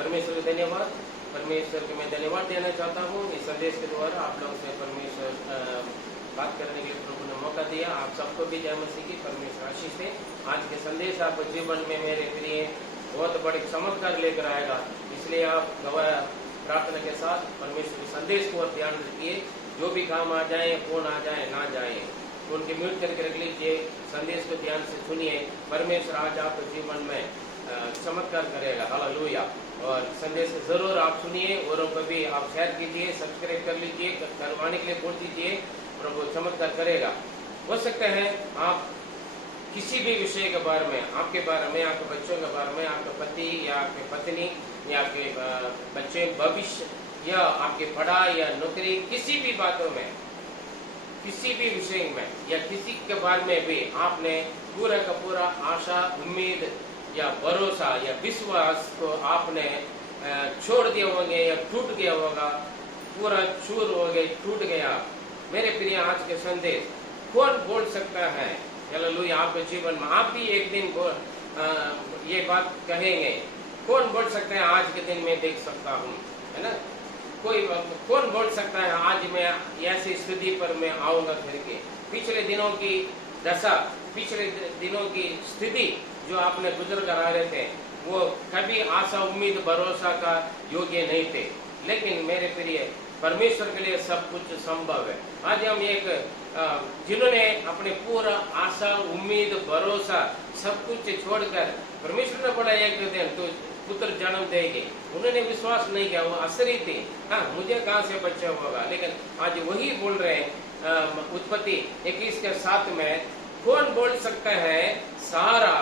परमेश्वर को धन्यवाद। परमेश्वर को मैं धन्यवाद देना चाहता हूँ। इस संदेश के द्वारा आप लोगों से परमेश्वर बात करने के लिए प्रभु ने मौका दिया। आप सबको भी जय मसीह की परमेश्वर आशीष दे। आज के संदेश आपको जीवन में मेरे प्रिय बहुत बड़े चमत्कार लेकर आएगा, इसलिए आप गवाह प्रार्थना के साथ परमेश्वर के संदेश को ध्यान रखिए। जो भी काम आ जाए, फोन आ जाए ना जाए, तो उनके म्यूट करके रख लीजिए। संदेश को ध्यान से सुनिए। परमेश्वर आज आपके जीवन में चमत्कार करेगा। हालेलुया। और संदेश जरूर आप सुनिए, औरों को भी आप शेयर कीजिए, सब्सक्राइब कर लीजिए, करवाने के लिए बोल दीजिए। प्रभु चमत्कार करेगा। हो सकता है आप किसी भी विषय के बारे में, आपके बारे में, आपके बच्चों के बारे में, आपके पति या आपके पत्नी या आपके बच्चे भविष्य या आपके पढ़ाई या नौकरी, किसी भी बातों में, किसी भी विषय में या किसी के बारे में भी आपने पूरा का पूरा आशा, उम्मीद या भरोसा या विश्वास को आपने छोड़ दिए होंगे या टूट गया होगा, पूरा चूर हो गए, टूट गया। मेरे प्रिय, आज के संदेश कौन बोल सकता है हालेलुया आपके जीवन में आप भी एक दिन ये बात कहेंगे। कौन बोल सकता है आज के दिन में देख सकता हूँ, है ना? कोई कौन बोल सकता है आज मैं ऐसी स्थिति पर मैं आऊंगा फिर के। पिछले दिनों की दशा, पिछले दिनों की स्थिति जो आपने गुजर कर आ रहे थे, वो कभी आशा, उम्मीद, भरोसा का योग्य नहीं थे। लेकिन मेरे प्रिय, परमेश्वर के लिए सब कुछ संभव है। आज हम एक जिन्होंने अपने पूरा आशा, उम्मीद, भरोसा सब कुछ छोड़कर, परमेश्वर ने बोला एक दिन तो पुत्र जन्म देगी, उन्होंने विश्वास नहीं किया, वो असरी थी। हाँ, मुझे कहाँ से बच्चा होगा। लेकिन आज वही बोल रहे हैं उत्पत्ति 21:7 में, कौन बोल सकता है सारा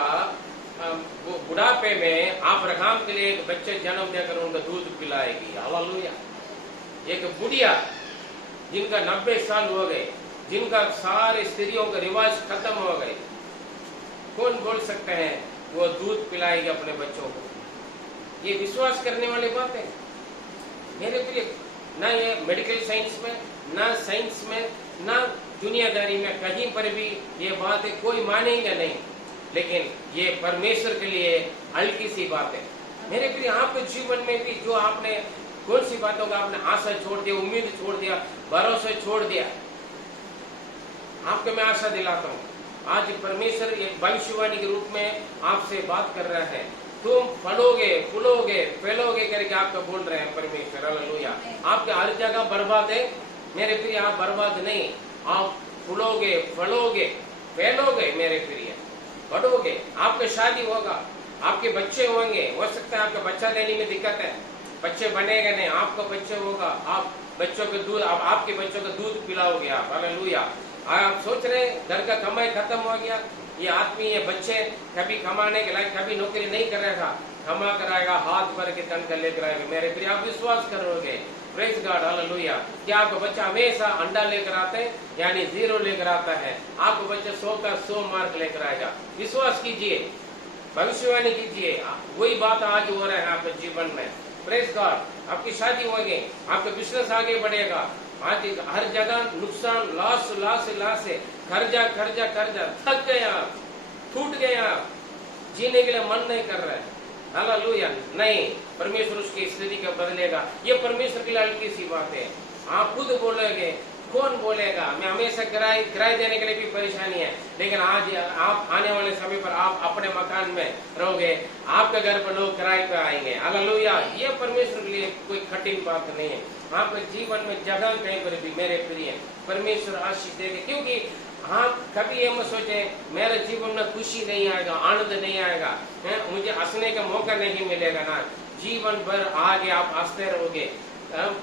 बुढ़ापे में अब्राहम के लिए एक बच्चे जन्म देकर उनका दूध पिलाएगी। हालेलुया। एक बुढ़िया जिनका 90 साल हो गए, जिनका सारे स्त्रियों का रिवाज खत्म हो गए, कौन बोल सकते हैं वो दूध पिलाएगी अपने बच्चों को। ये विश्वास करने वाली बात है मेरे प्रिय। ना ये मेडिकल साइंस में, ना साइंस में, ना दुनियादारी में कहीं पर भी ये बात है कोई मानेंगे नहीं। लेकिन ये परमेश्वर के लिए हल्की सी बात है मेरे प्रिय। आपके जीवन में भी जो आपने कौन सी बातों का आपने आशा छोड़ दिया, उम्मीद छोड़ दिया, भरोसा छोड़ दिया, आपको मैं आशा दिलाता हूँ आज परमेश्वर एक भविष्यवाणी के रूप में आपसे बात कर रहा है। तुम फलोगे, फूलोगे, फैलोगे करके आपको बोल रहे हैं परमेश्वर। हालेलुया। आपके हर जगह बर्बाद है मेरे प्रिय, आप बर्बाद नहीं, आप फूलोगे, फलोगे, फैलोगे मेरे प्रिय, बढ़ोगे। आपके शादी होगा, आपके बच्चे होंगे। हो सकता है आपका बच्चा देने में दिक्कत है, बच्चे बनेगा नहीं, आपका बच्चे होगा, आप बच्चों के दूध, आपके बच्चों को दूध पिलाओगे आप। हालेलुया। आप सोच रहे घर का कमाई खत्म हो गया, ये आदमी, ये बच्चे कभी कमाने के लायक, कभी नौकरी नहीं कर रहा था, कमा कराएगा, हाथ भर के तन कर लेकर आएगा मेरे प्रिय। आप विश्वास करोगे। Praise God. हालेलुया। क्या आपका बच्चा हमेशा अंडा लेकर आता है, यानी 0 लेकर आता है? आपका बच्चा 100 का 100 मार्क लेकर आएगा। विश्वास कीजिए, भविष्यवाणी कीजिए। वही बात आज हो रहा है आपके जीवन में। Praise God. आपकी शादी होगी, आपका बिजनेस आगे बढ़ेगा। आज हर जगह नुकसान, लॉस है, कर्जा कर्जा कर्जा, थक गया, टूट गया, जीने के लिए मन नहीं कर रहा है। हालेलुया। नहीं, परमेश्वर उसकी स्थिति को बदलेगा। ये परमेश्वर की हल्की सी बात है। आप खुद बोलोगे, कौन बोलेगा? मैं हमेशा किराए देने के लिए भी परेशानी है, लेकिन आज आप आने वाले समय पर आप अपने मकान में रहोगे, आपके घर पर लोग किराए पे आएंगे। हालेलुया। ये परमेश्वर के लिए कोई कठिन बात नहीं है। आपके जीवन में जगह कहीं पर भी मेरे प्रिय परमेश्वर आशीष देंगे। क्योंकि आप कभी ये मत सोचे मेरे जीवन में खुशी नहीं आएगा, आनंद नहीं आएगा, मुझे हंसने का मौका नहीं मिलेगा ना। जीवन भर आगे आप हंसते रहोगे,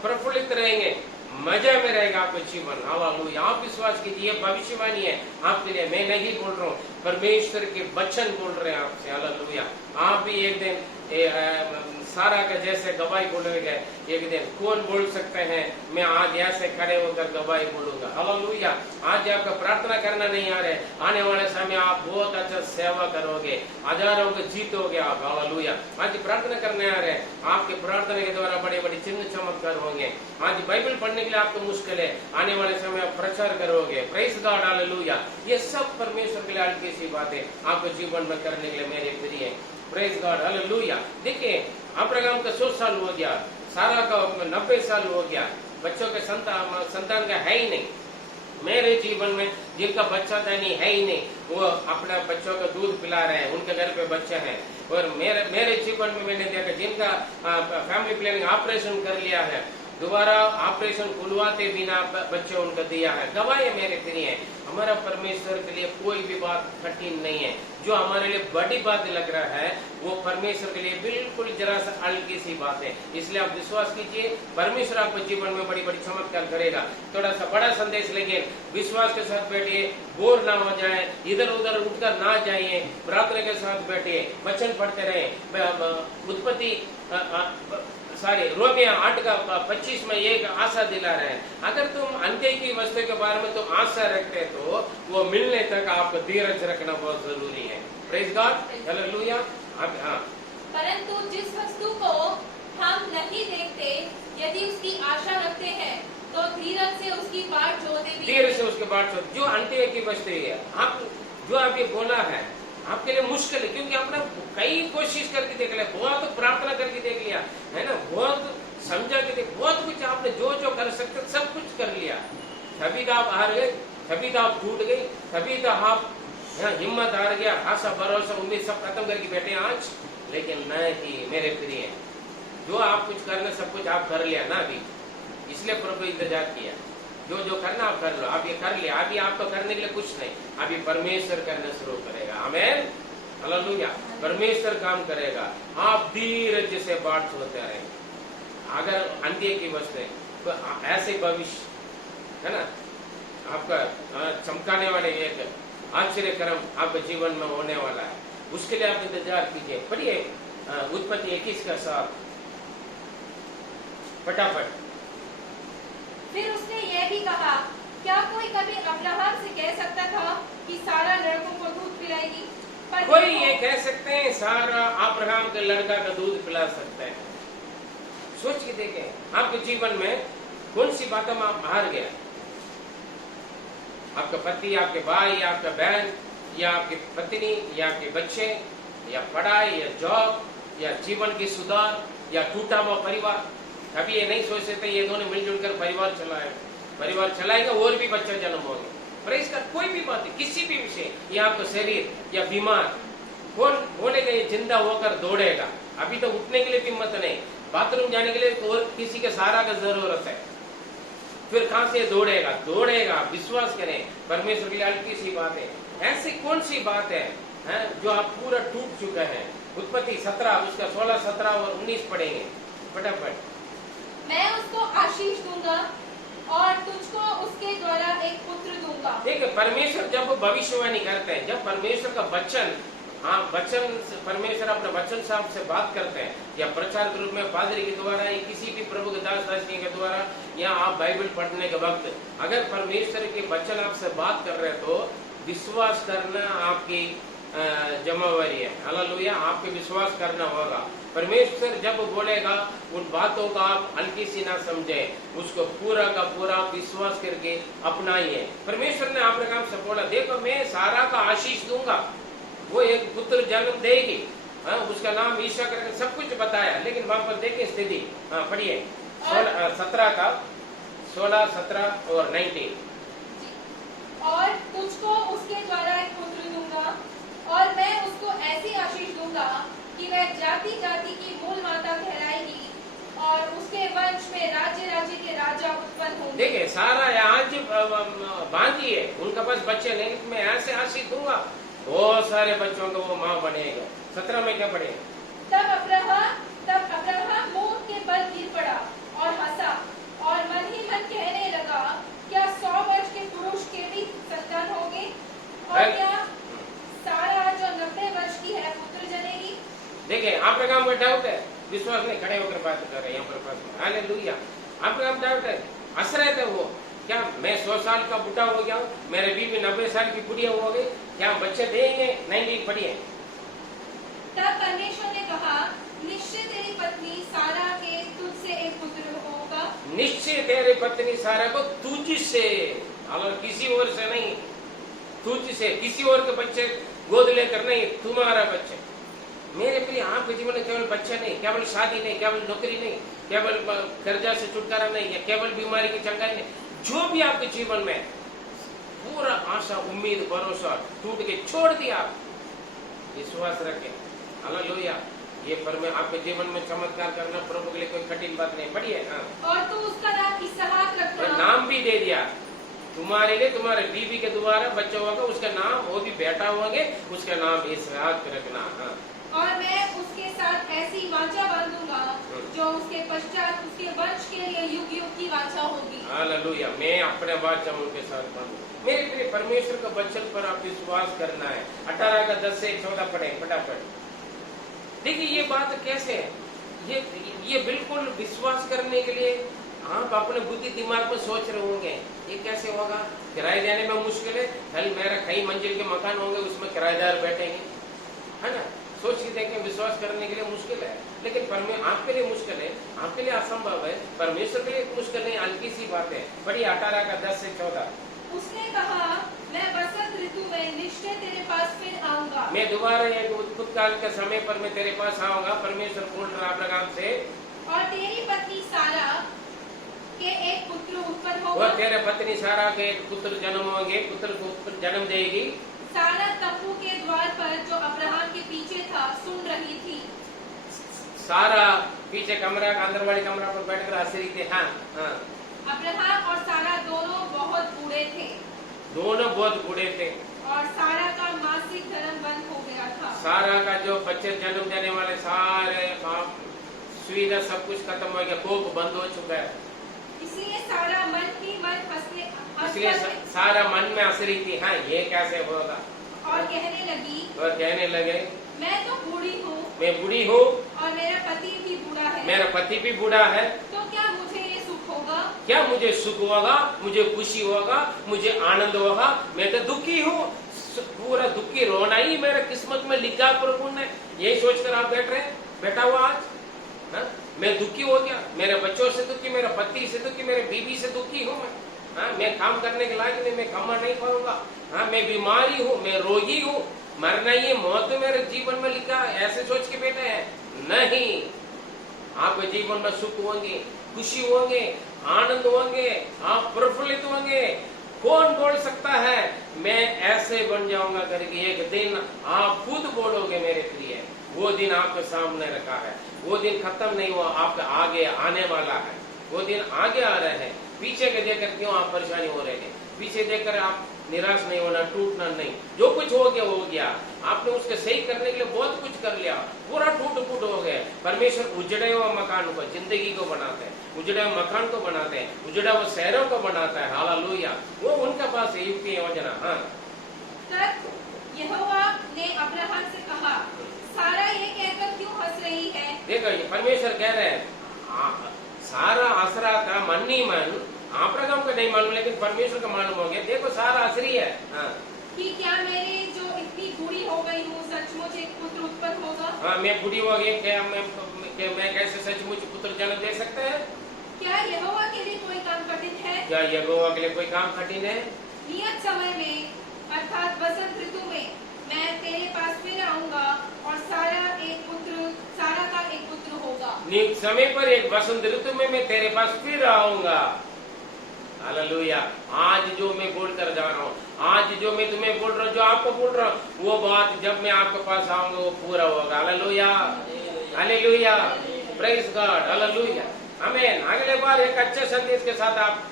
प्रफुल्लित रहेंगे, मजा में रहेगा आपका जीवन। हालेलुया। आप विश्वास कीजिए, भविष्यवाणी है आपके लिए। मैं नहीं बोल रहा हूँ, परमेश्वर के वचन बोल रहे हैं आपसे। हालेलुया। आप भी एक दिन सारा का जैसे गवाही बोलोगे एक दिन। कौन बोल सकते हैं मैं आज ऐसे खड़े होकर गवाही बोलूंगा? हालेलुया। आज आपका प्रार्थना करना नहीं आ रहे, आने वाले समय आप बहुत अच्छा सेवा करोगे, हजारों को जीतोगे आप। हालेलुया। आज प्रार्थना करने आ रहे, आपके प्रार्थना के द्वारा बड़े बड़े चिन्ह चमत्कार होंगे। आज बाइबल पढ़ने के लिए आपको मुश्किल है, आने वाले समय आप प्रचार करोगे। Praise God. हालेलुया। ये सब परमेश्वर के लिए हल्की सी बात है आपको जीवन में करने के लिए मेरे प्रिय। Praise God, hallelujah. देखिए अब्राहम का 100 साल हो गया, सारा का 90 साल हो गया, बच्चों के संतान का है ही नहीं। मेरे जीवन में जिनका बच्चा दानी है ही नहीं, वो अपना बच्चों का दूध पिला रहे हैं, उनके घर पे बच्चे हैं। और मेरे जीवन में मैंने देखा जिनका फैमिली प्लानिंग ऑपरेशन कर लिया है, दोबारा ऑपरेशन खुलवाते बिना बच्चे उनको दिया है। गवाह है मेरे प्रिय, हमारा परमेश्वर के लिए कोई भी बात कठिन नहीं है। जो हमारे लिए बड़ी बात लग रहा है वो परमेश्वर के लिए बिल्कुल जरा सा हल्की सी बात है। इसलिए आप विश्वास कीजिए, परमेश्वर आपको जीवन में बड़ी बड़ी चमत्कार करेगा। थोड़ा सा बड़ा संदेश लेकिन विश्वास के साथ बैठिए, बोर ना हो जाए, इधर उधर उठकर ना जाइए, प्रार्थना के साथ बैठिए, वचन पढ़ते रहे। उत्पत्ति रोमिया 8:25 में एक आशा दिला रहे हैं, अगर तुम अंत्य की वस्तु के बारे में तुम आशा रखते तो वो मिलने तक आपको धीरज रखना बहुत जरूरी है। Praise God, hallelujah. हाँ, परंतु जिस वस्तु को हम नहीं देखते, यदि उसकी आशा रखते हैं तो धीरज से उसकी बाट जोते भी। धीरज से उसके बाट जोते, जो अंत्य की वस्तु है, आप जो आप ये बोला है आपके लिए मुश्किल है, क्योंकि आपने कई कोशिश करके देख लिया, बहुत प्रार्थना करके देख लिया है ना, बहुत समझा के देख, बहुत कुछ आपने जो जो कर सकते सब कुछ कर लिया, तभी तो आप हार गए, तभी तो आप टूट गई, तभी तो आप हिम्मत हार गया, आशा भरोसा उम्मीद सब खत्म करके बैठे आज। लेकिन नहीं मेरे प्रिय, जो आप कुछ करना सब कुछ आप कर लिया ना अभी, इसलिए प्रभु इंतजार किया, जो जो करना आप कर लो, आप ये कर लिया, अभी आपको करने के लिए कुछ नहीं, अभी परमेश्वर करना शुरू करेगा। आमीन, हालेलुया। परमेश्वर काम करेगा, आप धीरज से बाट होते रहे। अगर अंत्य की वस्तु है तो ऐसे भविष्य है ना आपका चमकाने वाले एक आश्चर्यक्रम आपके जीवन में होने वाला है, उसके लिए आप इंतजार कीजिए। पढ़िए उत्पत्ति 21 का 7 फटाफट। फिर उसने यह भी कहा, क्या कोई कभी अब्राहम से कह सकता था कि सारा लड़कों को दूध पिलाएगी? पर कोई ये कह सकते हैं सारा अब्राहम के लड़का का दूध पिला सकता है? सोच के देखें आपके जीवन में कौन सी बातों में आप हार गया? आपका पति, आपके भाई, आपका बहन, या आपकी पत्नी, या आपके बच्चे, या पढ़ाई, या जॉब, या जीवन की सुधार, या टूटा हुआ परिवार। कभी ये नहीं सोच सकते ये दोनों मिलजुल कर परिवार चलाएगा और भी बच्चा जन्म होगा। पर इसका कोई भी बात है, किसी भी विषय, या आपका शरीर या बीमार, कौन बोलेगा ये जिंदा होकर दौड़ेगा? अभी तो उठने के लिए हिम्मत नहीं, बाथरूम जाने के लिए और किसी के सहारा का जरूरत है, फिर कहां से दौड़ेगा। विश्वास करें, परमेश्वर के लिए हल्की सी बात है। ऐसी कौन सी बात है जो आप पूरा टूट चुका है? उत्पत्ति 17 उसका 16, 17 और 19 पढ़ेंगे फटाफट। मैं उसको आशीष दूंगा और तुझको उसके द्वारा एक पुत्र दूंगा। देखिए परमेश्वर जब भविष्यवाणी करते हैं, जब परमेश्वर का वचन परमेश्वर अपने वचन साहब से बात करते हैं, या प्रचार ग्रुप में पादरी के द्वारा या किसी भी प्रभु के दास दासियों के द्वारा, या आप बाइबल पढ़ने के वक्त अगर परमेश्वर के वचन आपसे बात कर रहे हैं तो विश्वास करना आपकी जिम्मेवारी है। हालेलुया, आपके विश्वास करना होगा। परमेश्वर जब बोलेगा उन बातों का आप हल्की सी ना समझे, उसको पूरा का पूरा विश्वास करके अपनाइए। परमेश्वर ने अब्राहम से बोला, देखो मैं सारा का आशीष दूंगा, वो एक पुत्र जन्म देगी, उसका नाम ईशा करके सब कुछ बताया। लेकिन वहां पर देखिए स्थिति, पढ़िए 17 का 16, 17 और 19। और तुझको उसके द्वारा एक पुत्र दूंगा और मैं उसको ऐसी आशीष दूंगा कि वह जाति जाति की मूल माता कहलाएगी और उसके वंश में राज्य राज्य के राजा उत्पन्न होंगे। देखिए सारा आज बांधी है, उनका पास बच्चे नहीं, मैं ऐसे आशीष दूंगा, बहुत सारे बच्चों को वो माँ बनेगा। 17 में क्या पढ़े? तब अब्राहम मुंह के बल गिर पड़ा और हंसा और मन ही मन कहने लगा, क्या 100 वर्ष के पुरुष के भी संतान होंगे? और क्या सारा जो 90 वर्ष की है पुत्र जनेगी? देखिए अब्राहम का डाउट है, विश्वास नहीं, खड़े होकर बात कर रहे हैं यहाँ पर पास में। हालेलुया, अब्राहम डाउट है, हंस रहे थे वो, क्या मैं 100 साल का बुढ़ा हो गया हूँ, मेरे बीवी 90 साल की बुढ़िया हो गई, क्या बच्चे देंगे? नहीं पढ़िए। तब परमेश्वर ने कहा, निश्चय तेरी पत्नी सारा के तुझसे एक पुत्र होगा। निश्चय तेरी पत्नी सारा को तुझसे, और किसी और से नहीं, तुझसे, किसी और के बच्चे गोद लेकर नहीं, तुम्हारा बच्चे, मेरे प्रिय, आपके जीवन में केवल बच्चा नहीं, केवल शादी नहीं, केवल नौकरी नहीं, केवल कर्जा से छुटकारा नहीं, या केवल बीमारी की चंगाई नहीं, जो भी आपके जीवन में पूरा आशा उम्मीद भरोसा टूट के छोड़ दिया, विश्वास रखें। हालेलुया। ये परमे आपके जीवन में चमत्कार करना प्रभु के लिए कोई कठिन बात नहीं। पढ़िए। और तू उसका नाम इसहाक और रखना। नाम भी दे दिया तुम्हारे लिए, तुम्हारे बीबी के द्वारा बच्चा होगा, उसका नाम, वो भी बेटा होंगे, उसका नाम इसहाक रखना। और मैं उसके साथ ऐसी वाचा बांधूंगा जो उसके पश्चात उसके वंश के लिए युग युग की वाचा होगी। हालेलुया। मैं अपने वाचा उनके साथ बांधूं। मेरे प्रिय, परमेश्वर का वचन पर आप विश्वास करना है। 18 का 10 से 14 पढ़े फटाफट। देखिए ये बात कैसे है, ये बिल्कुल विश्वास करने के लिए आप अपने बुद्धि दिमाग में सोच रहे होंगे ये कैसे होगा, किराए देने में मुश्किल है, कल मेरा कई मंजिल के मकान होंगे, उसमें किराएदार बैठेंगे, है ना। सोच के देखें, विश्वास करने के लिए मुश्किल है, लेकिन आपके लिए मुश्किल है, आपके लिए असंभव है, परमेश्वर के लिए मुश्किल नहीं, हल्की सी बात है। बढ़िए 18 का 10 से 14। उसने कहा, मैं बसंत ऋतु में निश्चय तेरे पास फिर आऊंगा। मैं दोबारा एक अद्भुत काल के समय पर मैं तेरे पास आऊंगा, परमेश्वर बोल रहा अब्राहम से। और तेरी पत्नी सारा के एक पुत्र उत्पन्न और होगा। तेरे पत्नी सारा के एक पुत्र जन्म होंगे, पुत्र को जन्म देगी। सारा तंबू के द्वार पर जो अब्राहम के पीछे था सुन रही थी। सारा पीछे कमरा, अंदर वाले कमरा पर बैठकर हंस रही थी। हाँ हाँ। अब्राहम और सारा दोनों बहुत बूढ़े थे, दोनों बहुत बूढ़े थे। और सारा का मासिक धर्म बंद हो गया था। सारा का जो बच्चे जन्म देने वाले सारे सुविधा सब कुछ खत्म हो गया, कोप बंद हो चुका है। इसलिए सारा मन ही मन इसलिए सारा मन में हंस रही थी। हाँ, ये कैसे होगा। और कहने लगी, और कहने लगे, मैं तो बूढ़ी हूँ, मैं बूढ़ी हूँ और मेरा पति भी बूढ़ा है, मेरा पति भी बूढ़ा है, तो क्या मुझे ये सुख होगा? क्या मुझे सुख होगा, मुझे खुशी होगा, मुझे आनंद होगा? मैं तो दुखी हूँ, पूरा दुखी रोना ही मेरा किस्मत में लिखा प्रभु ने। यही सोचकर आप बैठा हुआ आज। हाँ? मैं दुखी हो गया, मेरे बच्चों से दुखी, मेरे पति से दुखी, मेरे बीवी से दुखी हूँ मैं। हाँ, मैं काम करने के लायक नहीं, मैं कमा नहीं पाऊंगा। हाँ, मैं बीमारी हूँ, मैं रोगी हूँ, मरना ही मौत मेरे जीवन में लिखा, ऐसे सोच के बैठे हैं। नहीं, आपके जीवन में सुख होंगे, खुशी होंगे, आनंद होंगे, आप प्रफुल्लित होंगे। कौन बोल सकता है मैं ऐसे बन जाऊंगा करके? एक दिन आप खुद बोलोगे मेरे प्रिय। वो दिन आपके सामने रखा है, वो दिन खत्म नहीं हुआ, आपके आगे आने वाला है। वो दिन आगे आ रहे हैं। पीछे के देखकर क्यों आप परेशानी हो रहे हैं? पीछे देखकर आप निराश नहीं होना, टूटना नहीं। जो कुछ हो गया। आपने उसके सही करने के लिए बहुत कुछ कर लिया, पूरा टूट फूट हो गया। परमेश्वर उजड़े हुए मकान को, जिंदगी को बनाते हैं, उजड़े हुए मकान को बनाते हैं, उजड़े हुए शहरों को बनाता है। हालेलुया। वो उनके पास है युग की योजना। हाँ, तब यहोवा ने अब्राहम से कहा, सारा ये कहकर क्यों हंस रही है? देखो ये परमेश्वर कह रहे हैं, सारा हंस रहा था, मन ही मन। अब्राहम को नहीं मालूम, लेकिन परमेश्वर को मालूम हो गया। देखो सारा हंस रही है। हाँ, कि क्या मेरे जो इतनी बूढ़ी हो गई हूँ सचमुच एक पुत्र उत्पन्न होगा? हाँ, मैं बूढ़ी हो गई, क्या मैं कैसे सचमुच पुत्र जन्म दे सकते हैं? क्या यहोवा के लिए कोई काम कठिन है? क्या यहोवा के लिए कोई काम कठिन है? नियत समय में अर्थात बसंत ऋतु में मैं तेरे पास फिर आऊंगा, और सारा का एक पुत्र होगा। नियत समय पर एक बसंत ऋतु में मैं तेरे पास फिर आऊंगा। हालेलुया। आज जो मैं बोलकर जा रहा हूँ, आज जो मैं तुम्हें बोल रहा हूँ, जो आपको बोल रहा हूँ, वो बात जब मैं आपके पास आऊंगा वो पूरा होगा। Hallelujah, hallelujah, praise God, hallelujah, आमीन। अगले बार एक अच्छे संदेश के साथ आप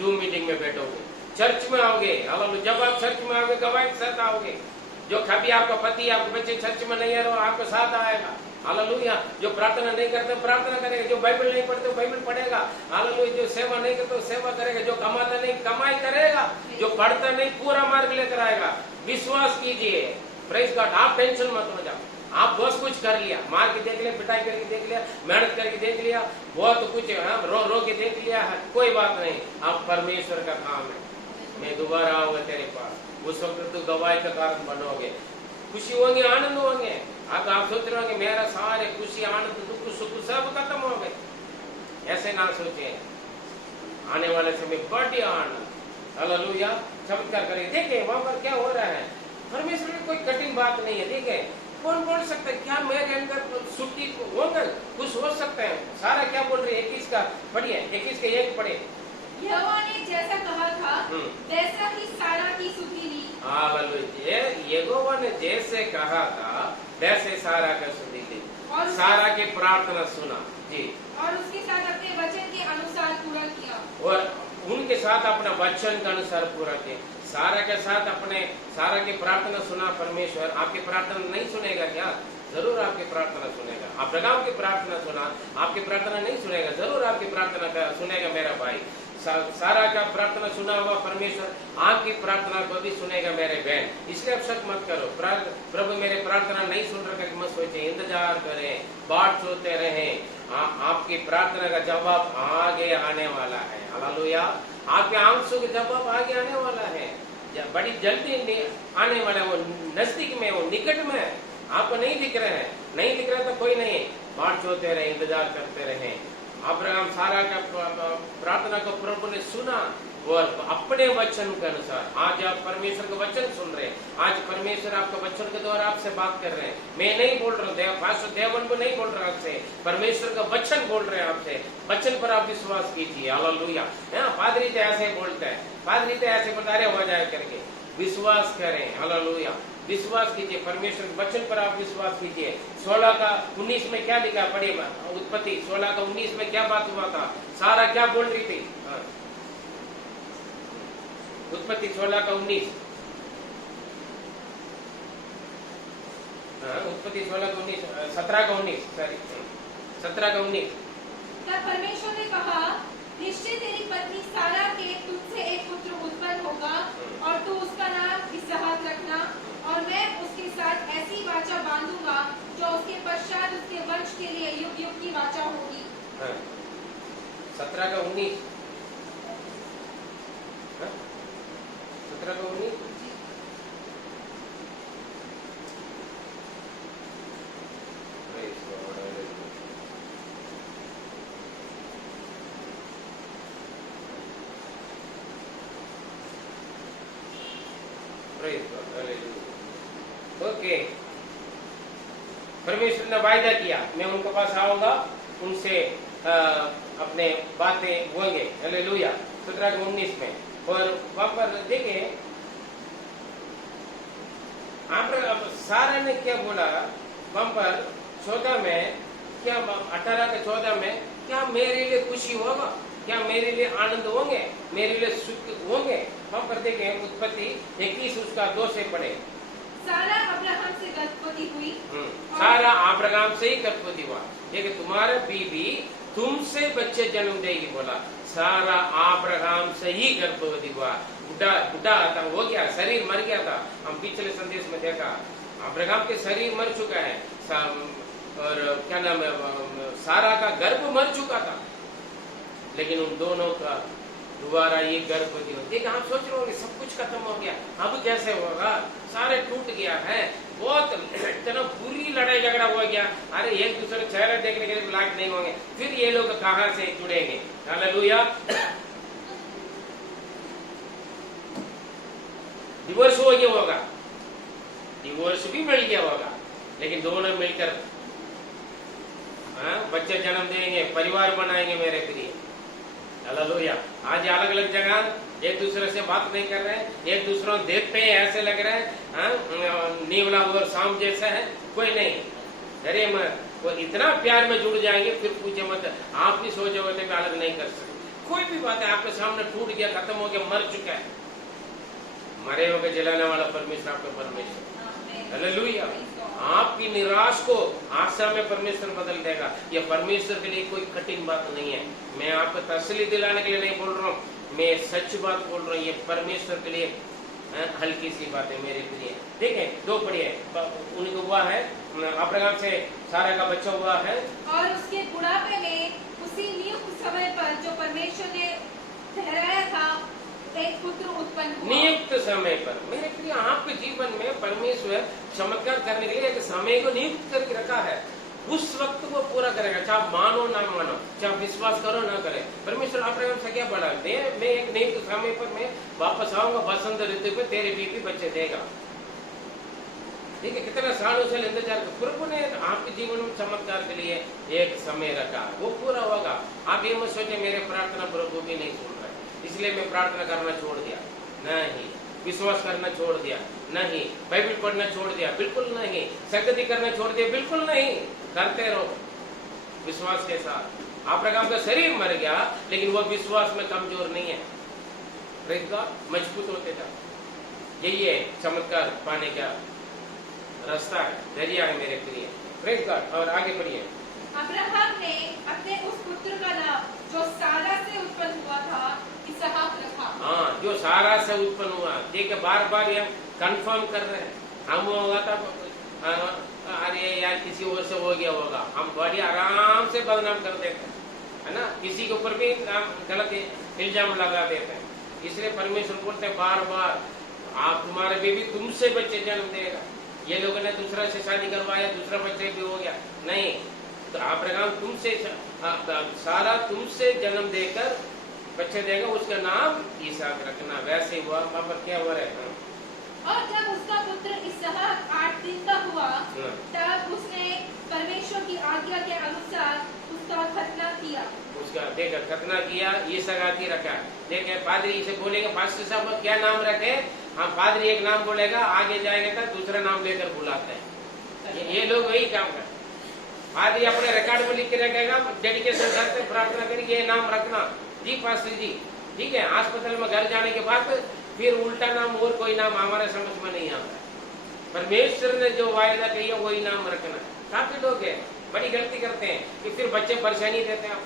जूम मीटिंग में बैठोगे, चर्च में आओगे। हालेलुया। जब आप चर्च में आओगे, गवाही के साथ आओगे। जो कभी आपका पति, आपके बच्चे चर्च में नहीं आ रहे, आपके साथ आएगा। हालेलुया। जो प्रार्थना नहीं करते प्रार्थना करेगा, जो बाइबल नहीं पढ़ते बाइबल पढ़ेगा। हालेलुया। जो सेवा नहीं करते सेवा करेगा, जो कमाता नहीं कमाई करेगा, जो पढ़ता नहीं पूरा मार्ग लेकर आएगा। विश्वास कीजिए। Praise God. आप टेंशन मत हो जाओ, आप बहुत कुछ कर लिया, मार के देख लिया, पिटाई करके देख लिया, मेहनत करके देख लिया, बहुत कुछ रो के देख लिया है, कोई बात नहीं। आप परमेश्वर का काम है। मैं दोबारा आऊंगा तेरे पास, उस वक्त तो गवाही का कारण बनोगे, खुशी होंगे, आनंद होंगे। आप सोच रहे होंगे मेरा सारे खुशी आनंद दुख सुख सब खत्म हो गए। ऐसे ना सोचे, आने वाले समय बड़ी आनंद, हालेलुया, चमत्कार करेंगे। देखिए वहां पर क्या हो रहा है। परमेश्वर की कोई कठिन बात नहीं है। देखिए कौन बोल सकता है क्या मेरे अंदर सुखी होगा, खुश हो सकते हैं? सारा क्या बोल रही है? 21 का पढ़िए, 21 के 1 पढ़े। यहोवा ने जैसा कहा था वैसा ही सारा की सुधि ली। हालेलुया। यहोवा ने जैसे कहा था वैसे सारा का सुधि ली, और सारा की प्रार्थना सुना जी, और उसके साथ अपने वचन के अनुसार पूरा किया। और उनके साथ अपना वचन के अनुसार पूरा किया। सारा के साथ अपने सारा की प्रार्थना सुना। परमेश्वर आपकी प्रार्थना नहीं सुनेगा क्या? जरूर आपकी प्रार्थना सुनेगा। अब्राहम की प्रार्थना सुना, आपकी प्रार्थना नहीं सुनेगा? जरूर आपकी प्रार्थना सुनेगा मेरा भाई। सारा का प्रार्थना सुना हुआ परमेश्वर आपकी प्रार्थना को भी सुनेगा मेरे बहन। इसलिए अब शक मत करो। प्रभु मेरे प्रार्थना नहीं सुन रहे मत सोचे, इंतजार करें, बाट सोते रहें। आपकी प्रार्थना का जवाब आगे आने वाला है। हालेलुया। आपके आंसू का जवाब आगे आने वाला है, बड़ी जल्दी आने वाला है। वो नजदीक में, वो निकट में है। आपको नहीं दिख रहे हैं, नहीं दिख रहा तो कोई नहीं, बाट सोते रहे, इंतजार करते रहे। अब्राहम सारा का प्रार्थना को प्रभु ने सुना और अपने वचन के अनुसार आज आप परमेश्वर का वचन सुन रहे हैं। आज परमेश्वर आपका वचन के द्वारा आपसे बात कर रहे हैं। मैं नहीं बोल रहा हूँ, देवन को नहीं बोल रहा आपसे, परमेश्वर का वचन बोल रहे हैं आपसे। वचन पर आप विश्वास कीजिए। हालेलुया। पादरी तो ऐसे बोलते हैं, पादरी तो ऐसे बता रहे हो जाए करके, विश्वास करें। हालेलुया। विश्वास कीजिए, परमेश्वर के वचन पर आप विश्वास कीजिए। 16 का 19 में क्या लिखा? पढ़िए उत्पत्ति 16 का 19 में क्या बात हुआ था? सारा क्या बोल रही थी? उत्पत्ति 16 का 19, उत्पत्ति 16 का 19, 17 का 19, सॉरी 17 का 19। तब परमेश्वर ने कहा, निश्चय तेरी पत्नी सारा के तुझसे एक पुत्र उत्पन्न होगा और तू उसका नाम इसहाक रखना, और मैं उसके साथ ऐसी वाचा बांधूंगा जो उसके पश्चात उसके वंश के लिए युग युग की वाचा होगी। 17 का 19, 17 का 19। ओके, परमेश्वर ने वायदा किया मैं उनके पास आऊंगा, उनसे अपने बातें होंगे। हालेलुया। 17 के 19 में। और वहां पर देखें आप सारा ने क्या बोला वहां पर 14 में, क्या 18 के 14 में, क्या मेरे लिए खुशी होगा, क्या मेरे लिए आनंद होंगे, मेरे लिए सुख होंगे? वहां पर देखें उत्पत्ति 21 उसका 2 से पढ़े। सारा अब्राहम से गर्भवती हुई। सारा अब्राहम से ही गर्भवती हुआ, लेकिन तुम्हारा बीवी तुमसे बच्चे जन्म देगी बोला। सारा अब्राहम से ही गर्भवती हुआ। बुढ़ा था, हो गया, शरीर मर गया था। हम पिछले संदेश में देखा अब्राहम के शरीर मर चुका है, और क्या नाम है, सारा का गर्भ मर चुका था, लेकिन उन दोनों का दोबारा ये गर्भवती हो। देखिए आप सोच रहे होंगे सब कुछ खत्म हो गया, अब कैसे होगा? सारे टूट गया है, बहुत इतना बुरी लड़ाई झगड़ा हो गया। अरे एक दूसरे चेहरा देखने के लिए लायक नहीं होंगे, फिर ये लोग कहां से जुड़ेंगे? हालेलुया। डिवोर्स हो गया होगा, डिवोर्स भी मिल गया होगा, लेकिन दोनों मिलकर बच्चे जन्म देंगे, परिवार बनाएंगे मेरे प्रिय। हालेलुया। आज अलग अलग जगह एक दूसरे से बात नहीं कर रहे हैं, एक दूसरे को देखते हैं ऐसे लग रहा है नीवला और शाम जैसा है, कोई नहीं। अरे वो इतना प्यार में जुड़ जाएंगे फिर पूछे मत। आप भी सोचोगे तो अलग नहीं कर सकते। कोई भी बात है आपके सामने टूट गया, खत्म हो गया, मर चुका है, मरे होकर जलाने वाला परमेश्वर आपका परमेश्वर। हालेलुया। आपकी निराश को आशा में परमेश्वर बदल देगा। यह परमेश्वर के लिए कोई कठिन बात नहीं है। मैं आपको तसल्ली दिलाने के लिए नहीं बोल रहा हूँ, मैं सच बात बोल रहा हूँ। ये परमेश्वर के लिए हल्की सी बात है मेरे प्रिय। देखें 2 पढ़िए, उनको हुआ है अब्राहम से सारा का बच्चा हुआ है, और उसके बुढ़ापे में उसी नियुक्त समय पर जो परमेश्वर ने ठहराया था एक पुत्र उत्पन्न हुआ। नियुक्त समय पर। मेरे प्रिय आपके जीवन में परमेश्वर चमत्कार करने के लिए एक समय को नियुक्त करके रखा है, उस वक्त वो पूरा करेगा, चाहे आप मानो ना मानो, चाहे विश्वास करो ना करे। परमेश्वर अब्राहम से क्या बढ़ा, मैं एक नियुक्त समय पर मैं वापस आऊंगा, बसंत ऋतु पे तेरे बीवी बच्चे देगा। ठीक है, कितना सालों से इंतजार कर, प्रभु ने आपके जीवन में चमत्कार के लिए एक समय रखा, वो पूरा होगा। आप ये मत सोचे मेरे प्रार्थना प्रभु भी नहीं सुन रहा है इसलिए मैं प्रार्थना करना छोड़ दिया, नहीं। विश्वास करना छोड़ दिया, नहीं। बाइबल पढ़ना छोड़ दिया, बिल्कुल नहीं। संगति करना छोड़ दिया, बिल्कुल नहीं। करते रहो विश्वास के साथ। अब्राहम का शरीर मर गया लेकिन वो विश्वास में कमजोर नहीं है, प्रेज़ गॉड, मजबूत होते था। यही है चमत्कार पाने का रास्ता है, जरिया है मेरे प्रिय, प्रेज़ गॉड। और आगे बढ़िए। अब्राहम ने अपने उस पुत्र का नाम जो सारा से उत्पन्न हुआ था इसहाक रखा। हाँ, जो सारा से उत्पन्न हुआ, ठीक है, बार बार ये कंफर्म कर रहे हैं। हम हुआ था अरे यार किसी और से हो गया होगा, हम बड़ी आराम से बदनाम कर देते हैं, है ना, किसी के ऊपर भी गलत इल्जाम लगा देते हैं। इसलिए परमेश्वर बोलते हैं बार बार, आप तुम्हारे बेबी तुमसे बच्चे जन्म देगा। ये लोगों ने दूसरा से शादी करवाया, दूसरा बच्चे भी हो गया, नहीं। तो अब्राहम तुमसे सारा तुमसे जन्म देकर बच्चे देगा, उसका नाम इसहाक रखना। वैसे हुआ, पापा क्या हो रहा है। और जब उसका पुत्र इसहाक 8 दिन का हुआ तब उसने परमेश्वर की आज्ञा के अनुसार उसका खतना किया। उसका देखा खतना किया, इसहाक ही रखा। देखे पादरी इसे बोलेगा पास्टर साहब क्या नाम रखे, हम पादरी एक नाम बोलेगा, आगे जाएगा तो दूसरा नाम लेकर बुलाते हैं। ये लोग वही काम करते। पादरी अपने रिकॉर्ड में लिख के रखेगा, डेडिकेशन करते, प्रार्थना करेंगे ये नाम रखना जी पास्टर जी, ठीक है। अस्पताल में घर जाने के बाद फिर उल्टा नाम और कोई नाम हमारे समझ में नहीं आता। परमेश्वर ने जो वायदा किया वही नाम रखना। काफी लोग हैं बड़ी गलती करते हैं कि फिर बच्चे परेशानी देते हैं,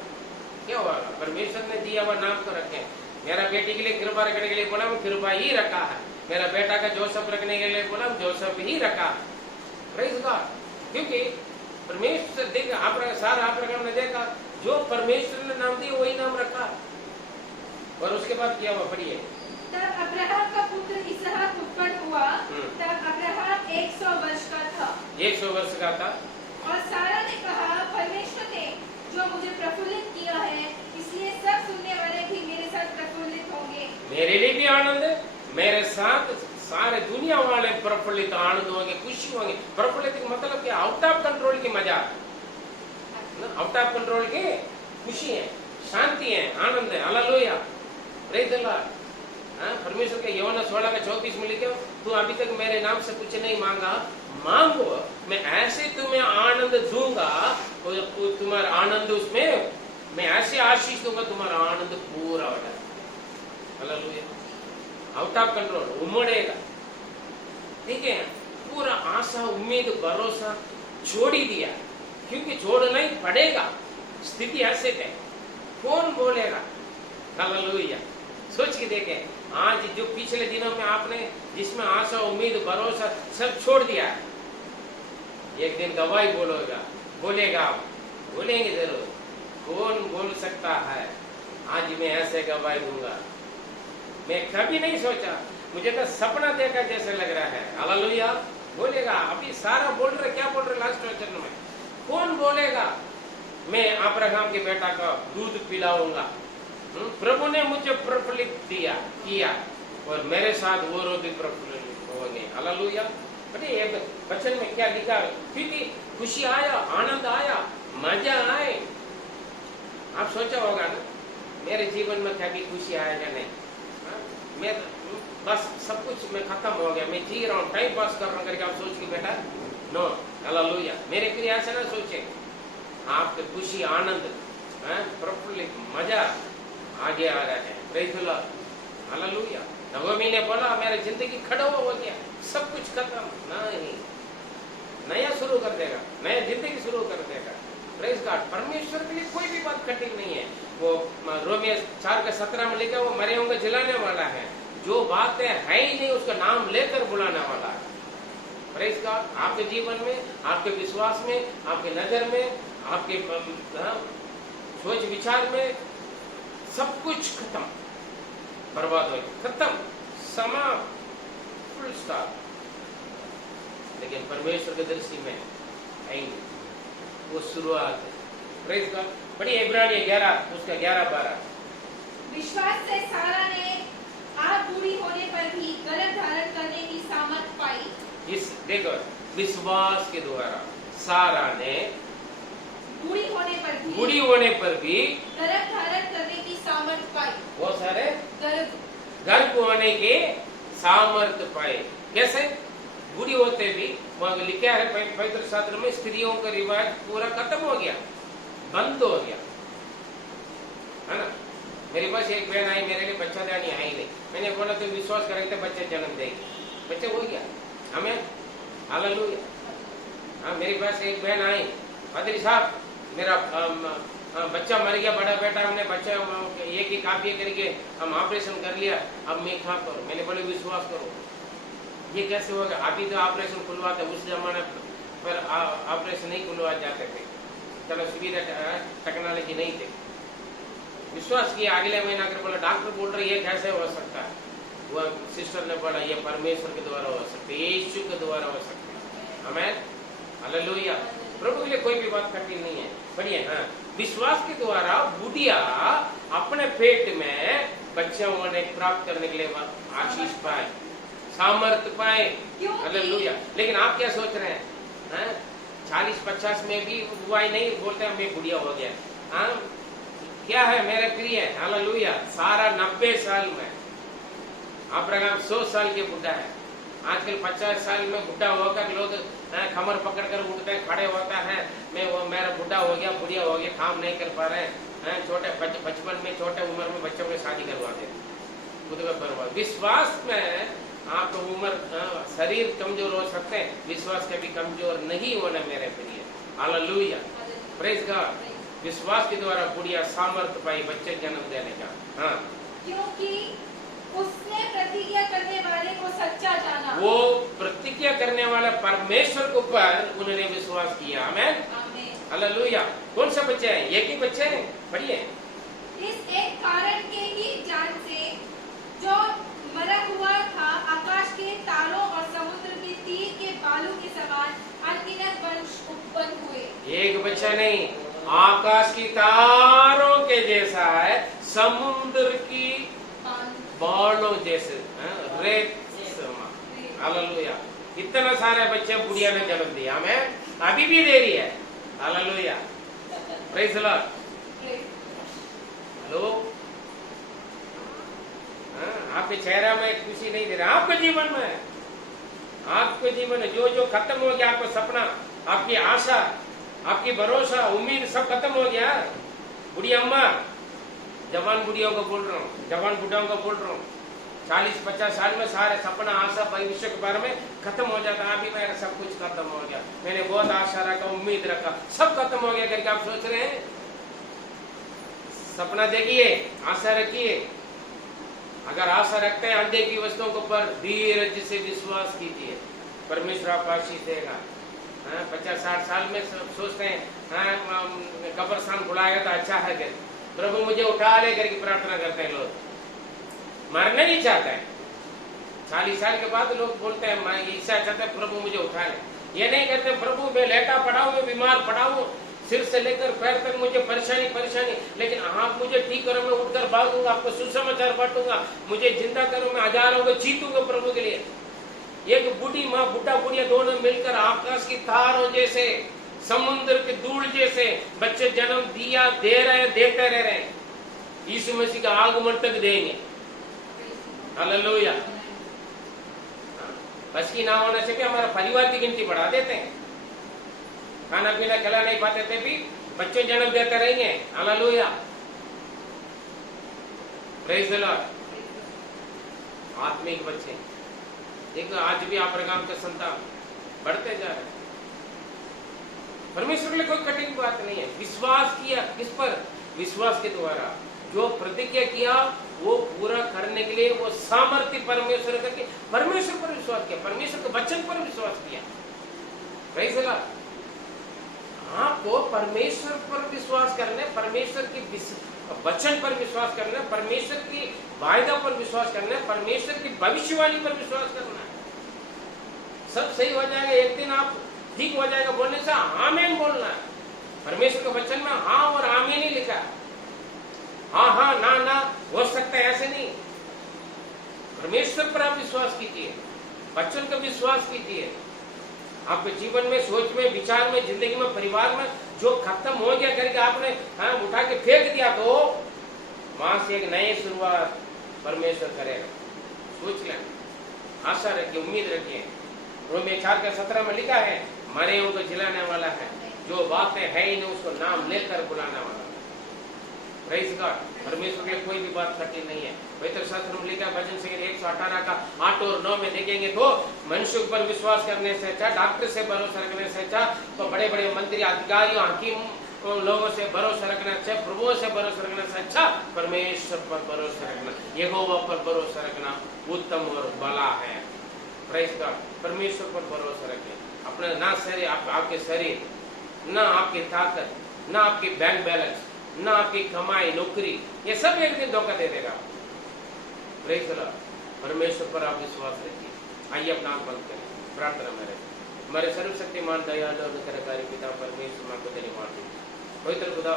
क्या हुआ, परमेश्वर ने दिया हुआ नाम तो रखें। मेरा बेटी के लिए कृपा रखने के लिए बोला, वो कृपा ही रखा है। मेरा बेटा का जोसेफ रखने के लिए बोला, जोसेफ ही रखा। प्रेज़ गॉड, क्योंकि परमेश्वर देखा, सारा अब्राहम ने देखा जो परमेश्वर ने नाम दिया वही नाम रखा। और उसके बाद क्या हुआ, पढ़िए। तब अब्राहम का पुत्र इसहाक उत्पन्न हुआ, तब अब्राहम 100 वर्ष का था। 100 वर्ष का था। और सारा ने कहा, परमेश्वर ने जो मुझे प्रफुल्लित किया है, इसलिए सब सुनने वाले भी मेरे साथ प्रफुल्लित होंगे। मेरे लिए भी आनंद है, मेरे साथ सारे दुनिया वाले प्रफुल्लित आनंद होंगे, खुशी होंगे। प्रफुल्लित का मतलब क्या, आउट ऑफ कंट्रोल की मजा, आउट ऑफ कंट्रोल की खुशी है, शांति है, आनंद है। Hallelujah, praise the Lord. परमेश्वर के यूहन्ना 16:34 में लिखे, तू अभी तक मेरे नाम से कुछ नहीं मांगा, मांगो मैं ऐसे तुम्हें आनंद दूंगा, तुम्हारा आनंद उसमें मैं ऐसे आशीष दूंगा, तुम्हारा आनंद पूरा हो जाएगा। हालेलुया, आउट ऑफ कंट्रोल उमड़ेगा, ठीक है। पूरा आशा उम्मीद भरोसा छोड़ ही दिया, क्योंकि छोड़ना ही पड़ेगा, स्थिति ऐसे है। कौन बोलेगा हालेलुया। सोच के देखें, आज जो पिछले दिनों में आपने जिसमें आशा उम्मीद भरोसा सब छोड़ दिया, एक दिन गवाही बोलेगा आप, बोलेंगे जरूर। कौन बोल सकता है आज मैं ऐसे गवाही दूंगा, मैं कभी नहीं सोचा, मुझे तो सपना देखा जैसे लग रहा है। हालेलुया, बोलेगा। अभी सारा बोल रहे, क्या बोल रहे लास्ट वचन में, कौन बोलेगा मैं अब्राहम के बेटा का दूध पिलाऊंगा। प्रभु ने मुझे प्रफुल्लित किया और मेरे साथ वो लोग भी प्रफुल्लित होंगे। हालेलुया। ये वचन में क्या लिखा, क्योंकि खुशी आया, आनंद आया, मजा आए। आप सोचा होगा ना मेरे जीवन में क्या भी खुशी आएगा नहीं, मैं बस सब कुछ मैं खत्म हो गया, मैं जी रहा हूँ, टाइम पास कर रहा हूँ करके आप सोच के बेटा, नो। हालेलुया, मेरे के लिए ऐसा ना सोचे। आपके खुशी आनंद प्रफुल्लित मजा आगे आ रहा है। Praise the Lord, hallelujah. Navami ने बोला मेरी जिंदगी खड़ा हो गया, सब कुछ खत्म, नहीं, नया शुरू कर देगा, नया जिंदगी शुरू कर देगा। प्रेज़ गॉड, परमेश्वर के लिए कोई भी बात कठिन नहीं है। वो रोमियो 4:17 में लिखा, वो मरे होंगे जिलाने वाला है, जो बातें है ही नहीं उसका नाम लेकर बुलाने वाला है। प्रेज़ गॉड, आपके जीवन में, आपके विश्वास में, आपके नजर में, आपके सोच विचार में सब कुछ खत्म, बर्बाद हो, खत्म, समाप्त, फुल स्टॉप। लेकिन परमेश्वर की दृष्टि में आएंगे, वो शुरुआत है। Praise God. पढ़िए इब्रानी 11 उसका 11-12। विश्वास से सारा ने आप बूढ़ी होने पर भी गर्भ धारण करने की सामर्थ पाई। इस देखो विश्वास के द्वारा सारा ने बूढ़ी होने पर भी गर्भ धारण करने की सामर्थ पाई। वो सारे गर्भ होने के सामर्थ्य पाए। कैसे? बूढ़ी होते भी वहां लिखा है पवित्र शास्त्र में, स्त्रियों का रिवाज पूरा खत्म हो गया, बंद हो गया, है ना। मेरे पास एक बहन आई, मेरे लिए बच्चा दानी आई नहीं। मैंने बोला तो विश्वास करेंगे बच्चे जन्म देगी, बच्चे हो गया हमें। हालेलुया। हाँ, मेरे पास एक बहन आई, पादरी साहब मेरा बच्चा मर गया, बड़ा बेटा, हमने बच्चा एक ही काफी करके हम ऑपरेशन कर लिया, अब मैं क्या करूं? मैंने बोले विश्वास करो। ये कैसे होगा? अभी तो ऑपरेशन खुलवाते, उस जमाने पर ऑपरेशन नहीं खुलवा जाते थे, चलो सुविधा टेक्नोलॉजी नहीं थी। विश्वास किया, अगले महीना कर बोला डॉक्टर बोल रहे ये कैसे हो सकता है? वो सिस्टर ने बोला ये परमेश्वर के द्वारा हो सकता है, यीशु के द्वारा हो सकता है। आमीन, हालेलुया। प्रभु के लिए कोई भी बात कठिन नहीं है। बढ़िया। हाँ, विश्वास के द्वारा बुढ़िया अपने पेट में बच्चा होने प्राप्त करने के लिए आशीष पाए, सामर्थ्य पाए। हालेलुया। लेकिन आप क्या सोच रहे हैं? 40-50 में भी हुआ ही नहीं, बोलते हैं मैं बुढ़िया हो गया। हाँ, क्या है मेरे प्रिय? हालेलुया। सारा 90 साल में, अब्राहम 100 साल के बुढ़ा है। आजकल 50 साल में बुढ़ा होकर लोग कमर पकड़कर उठते हैं, खड़े होता है, मैं वो मेरा बुढ़ा हो गया, बुढ़िया हो गया, काम नहीं कर पा रहे हैं। छोटे बचपन में, छोटे उम्र में बच्चों की शादी करवा देते, खुद का बर्बाद। विश्वास में आप उम्र शरीर कमजोर हो सकते हैं, विश्वास कभी कमजोर नहीं होना मेरे प्रिय। Hallelujah, praise God. विश्वास के द्वारा बुढ़िया सामर्थ्य पाई बच्चे जन्म देने का। हाँ, क्योंकि उसने प्रतिज्ञा करने वाले को सच्चा जाना। वो प्रतिज्ञा करने वाला परमेश्वर के ऊपर उन्होंने विश्वास किया। आमीन, हालेलुया। कौन सा बच्चे हैं? एक ही बच्चे हैं। पढ़िए। इस एक कारण के ही जान से जो मरा हुआ था, आकाश के तारों और समुद्र के तीर के बालू के समान अनगिनत वंश उत्पन्न हुए। एक बच्चा नहीं, आकाश की तारों के जैसा है, समुद्र की बालों जैसे, रेत समा। हालेलुया। इतना सारे बच्चे बुढ़िया ने जन्म दिया, हमें अभी भी दे रही है। Hallelujah, praise the Lord. Hello, आपके चेहरा में खुशी नहीं दे रहा, आपके जीवन में, आपके जीवन में जो खत्म हो गया, आपका सपना, आपकी आशा, आपकी भरोसा, उम्मीद सब खत्म हो गया। बुढ़िया अम्मा, जवान बुढ़ियों को बोल रहा हूँ, जवान बुढ़ाओं को बोल रहा हूँ, 40-50 साल में सारे सपना, आशा, भविष्य के बारे में खत्म हो जाता। अभी मेरा सब कुछ खत्म हो गया, मैंने बहुत आशा रखा, उम्मीद रखा, सब खत्म हो गया करके आप सोच रहे हैं? सपना देखिए, आशा रखिए। अगर आशा रखते हैं अंधे की वस्तुओं के ऊपर, धीरज से विश्वास कीजिए, परमेश्वर आपको आशीष देगा। 50-60 साल में सोचते हैं कब्रिस्तान बुलाएगा तो अच्छा है, कर प्रभु मुझे उठा ले करके प्रार्थना करते हैं लोग, मरना नहीं चाहते हैं। 40 साल के बाद लोग बोलते हैं मैं इच्छा चाहते हैं प्रभु मुझे उठा ले। ये नहीं कहते प्रभु मैं लेटा पड़ा हूँ, मैं बीमार पड़ा हूँ, सिर से लेकर पैर तक मुझे परेशानी, लेकिन आप मुझे ठीक करो, मैं उठकर भागूंगा, आपको सुसमाचार बांटूंगा, मुझे जिंदा करो, मैं हजारों को जीतूंगा प्रभु के लिए। एक बूढ़ी माँ, बुढ़ा बुढ़िया दोनों मिलकर आकाश की तारों जैसे, समुद्र के धूल जैसे बच्चे जन्म दिया, दे रहे हैं, देते रह रहे हैं, यीशु मसीह का आगमन तक देंगे। हालेलुया। बस की ना होने से भी हमारा परिवार की गिनती बढ़ा देते हैं, खाना पीना खिला नहीं पाते थे भी बच्चे जन्म देते रहेंगे। Hallelujah, praise the Lord. आत्मिक बच्चे, देखो आज भी अब्राहम के संतान बढ़ते जा रहे हैं। परमेश्वर के लिए कोई कठिन बात नहीं है। विश्वास किया, किस पर? विश्वास के द्वारा जो प्रतिज्ञा किया वो पूरा करने के लिए वो सामर्थ्य परमेश्वर करके परमेश्वर पर विश्वास किया, परमेश्वर के वचन पर विश्वास किया। Praise the Lord. आपको परमेश्वर पर विश्वास करना है, परमेश्वर के वचन पर विश्वास करना है, परमेश्वर की वायदा पर विश्वास करना है, परमेश्वर की भविष्यवाणी पर विश्वास करना है। सब सही हो जाएगा, एक दिन आप ठीक हो जाएगा बोलने से आमीन बोलना है। परमेश्वर के वचन में हाँ और आमीन ही लिखा है, हाँ ना हो सकता है, ऐसे नहीं। परमेश्वर पर आप विश्वास कीजिए, वचन का विश्वास कीजिए। आपके जीवन में, सोच में, विचार में, जिंदगी में, परिवार में जो खत्म हो गया करके आपने उठा के फेंक दिया, तो वहां से एक नई शुरुआत परमेश्वर करेगा। सोच लें, आशा रखिए, उम्मीद रखिए। रोमियो 4:17 में लिखा है, मरे हुए को जिलाने वाला है, जो बातें है ही नहीं उसको नाम लेकर बुलाने वाला। Praise God. परमेश्वर के लिए कोई भी बात कठिन नहीं है। पवित्र शास्त्र में लिखा है, भजन संहिता 118 का 8 और 9 में देखेंगे तो मनुष्य पर विश्वास करने से अच्छा, डॉक्टर से भरोसा रखने से अच्छा, तो बड़े बड़े मंत्री, अधिकारियों, हकीम लोगों से भरोसा रखना अच्छा, प्रभुओं से भरोसा रखने से अच्छा परमेश्वर पर भरोसा रखना, यहोवा पर भरोसा रखना उत्तम और भला है। Praise God. परमेश्वर पर भरोसा रखें। अपने ना शरीर, आपके शरीर, ना आपकी ताकत, ना आपकी बैंक बैलेंस, ना आपकी कमाई, नौकरी, ये सब एक दिन धोखा दे देगा। Praise the Lord. परमेश्वर पर आप विश्वास रखिए। आइए अपना आंख बंद करें, प्रार्थना में रहें। हमारे सर्वशक्तिमान दयालु और निरंकारी पिता परमेश्वर, मैं आपको धन्यवाद दूं। पवित्र खुदा,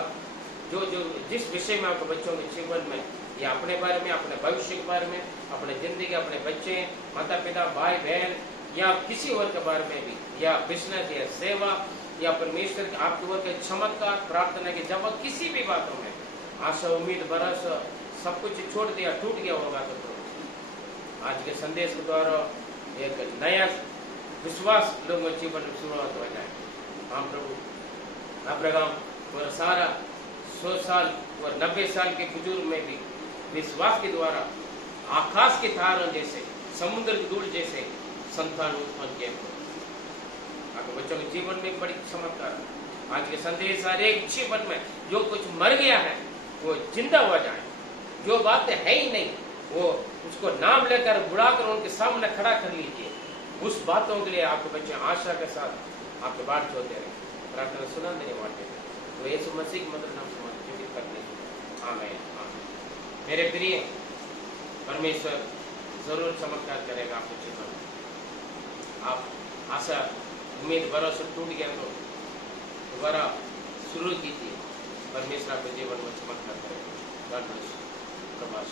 जो जो जिस विषय में आपके बच्चों के जीवन में, या अपने बारे में, अपने भविष्य के बारे में, अपने जिंदगी, अपने बच्चे, माता पिता, भाई बहन, या किसी और के बारे में भी, या बिजनेस, या सेवा, या परमेश्वर के आपके ओर के चमत्कार, प्रार्थना के जवाब, किसी भी बातों में आशा, उम्मीद, भरोसा सब कुछ छोड़ दिया, टूट गया होगा, तो आज के संदेश के द्वारा एक नया विश्वास लोगों के जीवन में शुरुआत हो जाए। हम प्रभु अब्राहम और सारा 100 साल और 90 साल के बुजुर्ग में भी विश्वास के द्वारा आकाश के तारों जैसे, समुद्र की धूल जैसे संतान उत्पन्न किए। आपके बच्चों के जीवन में बड़ी चमत्कार। आज के संदेश हर एक जीवन में जो कुछ मर गया है वो जिंदा हो जाए, जो बातें है ही नहीं वो उसको नाम लेकर बुलाकर उनके सामने खड़ा कर लीजिए। उस बातों के लिए आपके बच्चे आशा के साथ आपके बाट छोड़ते रहे। प्रार्थना सुना देने वाले तो यीशु मसीह के मतलब नाम से करने। आमीन। मेरे प्रिय, परमेश्वर जरूर चमत्कार करेगा आपके जीवन में। आप आशा, उम्मीद, भरोसा टूट गया तो दोबारा शुरू कीजिए। परमेश्वर आपके जीवन में चमत्कार करेगा। God bless you. प्रभात।